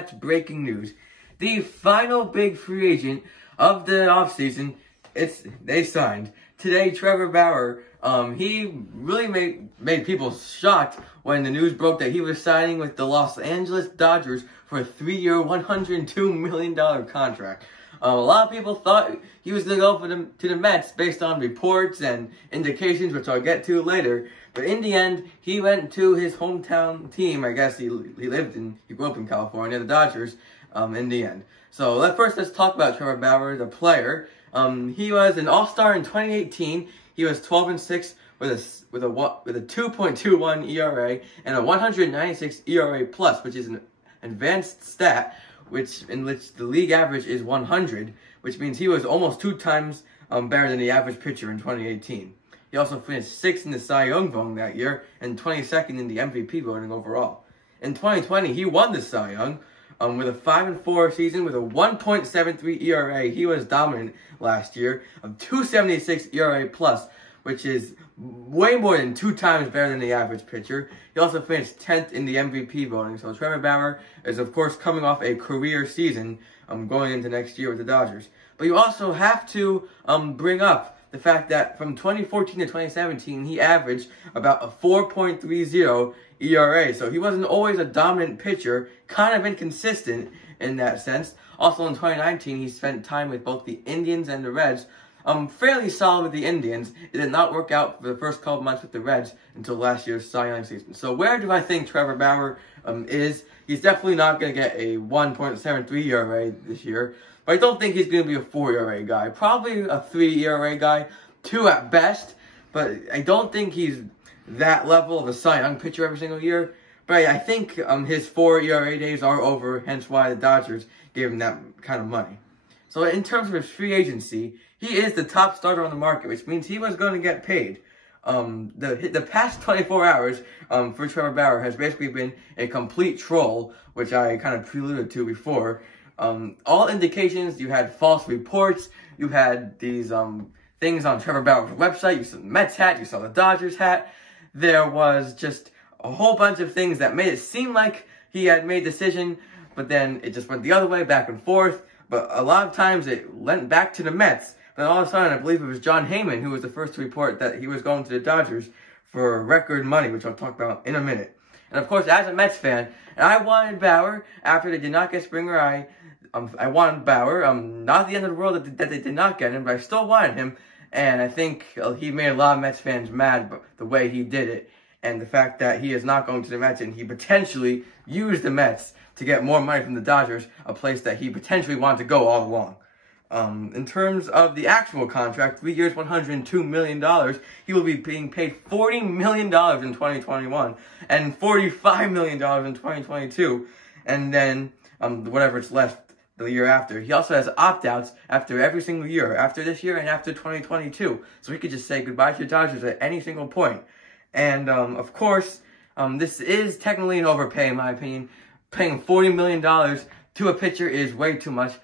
Mets breaking news. The final big free agent of the offseason, they signed. Today, Trevor Bauer, he really made people shocked when the news broke that he was signing with the Los Angeles Dodgers for a 3-year, $102 million contract. A lot of people thought he was going to go to the Mets based on reports and indications, which I'll get to later. But in the end, he went to his hometown team. I guess he grew up in California, the Dodgers, in the end. So let's talk about Trevor Bauer, the player. He was an All-Star in 2018. He was 12-6 with a 2.21 ERA and a 196 ERA plus, which is an advanced stat, in which the league average is 100, which means he was almost 2 times better than the average pitcher in 2018. He also finished 6th in the Cy Young voting that year and 22nd in the MVP voting overall. In 2020, he won the Cy Young with a 5-4 season with a 1.73 ERA. He was dominant last year, of 2.76 ERA plus, which is way more than 2 times better than the average pitcher. He also finished 10th in the MVP voting. So Trevor Bauer is, of course, coming off a career season going into next year with the Dodgers. But you also have to bring up the fact that from 2014 to 2017, he averaged about a 4.30 ERA. So he wasn't always a dominant pitcher, kind of inconsistent in that sense. Also in 2019, he spent time with both the Indians and the Reds. Fairly solid with the Indians. It did not work out for the first couple months with the Reds until last year's Cy Young season. So where do I think Trevor Bauer is? He's definitely not going to get a 1.73 ERA this year. But I don't think he's going to be a 4 ERA guy. Probably a 3 ERA guy, 2 at best. But I don't think he's that level of a Cy Young pitcher every single year. But I think his 4 ERA days are over, hence why the Dodgers gave him that kind of money. So in terms of his free agency, he is the top starter on the market, which means he was going to get paid. The past 24 hours for Trevor Bauer has basically been a complete troll, which I kind of preluded to before. All indications, you had false reports, you had these things on Trevor Bauer's website, you saw the Mets hat, you saw the Dodgers hat. There was just a whole bunch of things that made it seem like he had made a decision, but then it just went the other way, back and forth. But a lot of times it went back to the Mets. Then all of a sudden, I believe it was John Heyman who was the first to report that he was going to the Dodgers for record money, which I'll talk about in a minute. And of course, as a Mets fan, and I wanted Bauer after they did not get Springer. I wanted Bauer. Not the end of the world that they did not get him, but I still wanted him. And I think he made a lot of Mets fans mad the way he did it. And the fact that he is not going to the Mets and he potentially used the Mets to get more money from the Dodgers, a place that he potentially wanted to go all along. In terms of the actual contract, 3 years, $102 million, he will be being paid $40 million in 2021 and $45 million in 2022, and then whatever's left the year after. He also has opt-outs after every single year, after this year and after 2022, so he could just say goodbye to the Dodgers at any single point. And of course, this is technically an overpay in my opinion. Paying $40 million to a pitcher is way too much.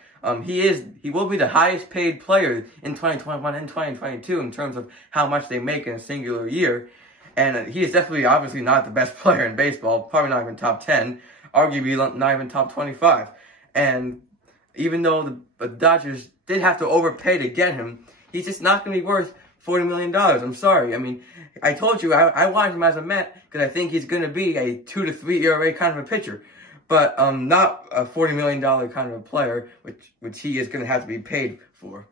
He will be the highest paid player in 2021 and 2022 in terms of how much they make in a singular year. And he is definitely, obviously, not the best player in baseball. Probably not even top 10. Arguably not even top 25. And even though the Dodgers did have to overpay to get him, he's just not going to be worth $40 million. I'm sorry. I mean, I told you I wanted him as a Met because I think he's going to be a 2 to 3 ERA kind of a pitcher. But not a $40 million kind of a player, which he is going to have to be paid for.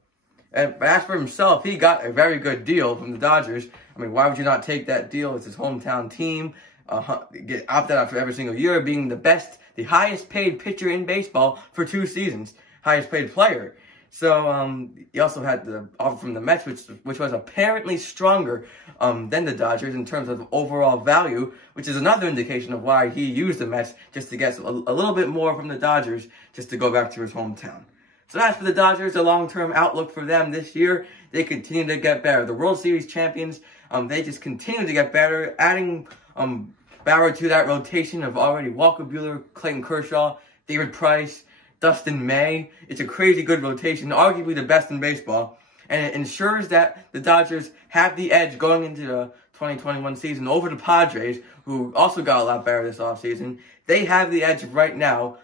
But as for himself, he got a very good deal from the Dodgers. I mean, why would you not take that deal? It's his hometown team. Get opted out for every single year, being the highest paid pitcher in baseball for 2 seasons. Highest paid player. So, he also had the offer from the Mets, which was apparently stronger than the Dodgers in terms of overall value, which is another indication of why he used the Mets, just to get a little bit more from the Dodgers, just to go back to his hometown. So as for the Dodgers, the long-term outlook for them this year, they continue to get better. The World Series champions, they just continue to get better, adding Bauer to that rotation of already Walker Buehler, Clayton Kershaw, David Price, Dustin May. It's a crazy good rotation, arguably the best in baseball. And it ensures that the Dodgers have the edge going into the 2021 season over the Padres, who also got a lot better this offseason. they have the edge right now.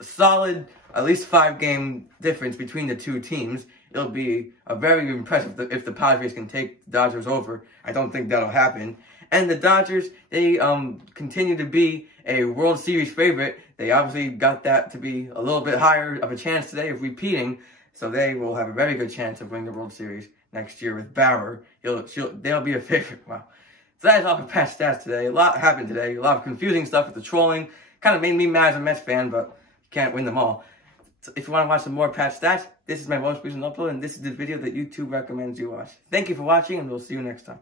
Solid, at least 5-game difference between the two teams. It'll be very impressive if the Padres can take the Dodgers over. I don't think that'll happen. And the Dodgers, they continue to be a World Series favorite. They obviously got that to be a little bit higher of a chance today of repeating. So they will have a very good chance of winning the World Series next year with Bauer. They'll be a favorite. Wow. So that's all for Patch Stats today. A lot happened today. A lot of confusing stuff with the trolling. Kind of made me mad as a Mets fan, but you can't win them all. So if you want to watch some more Patch Stats, this is my most recent upload, and this is the video that YouTube recommends you watch. Thank you for watching, and we'll see you next time.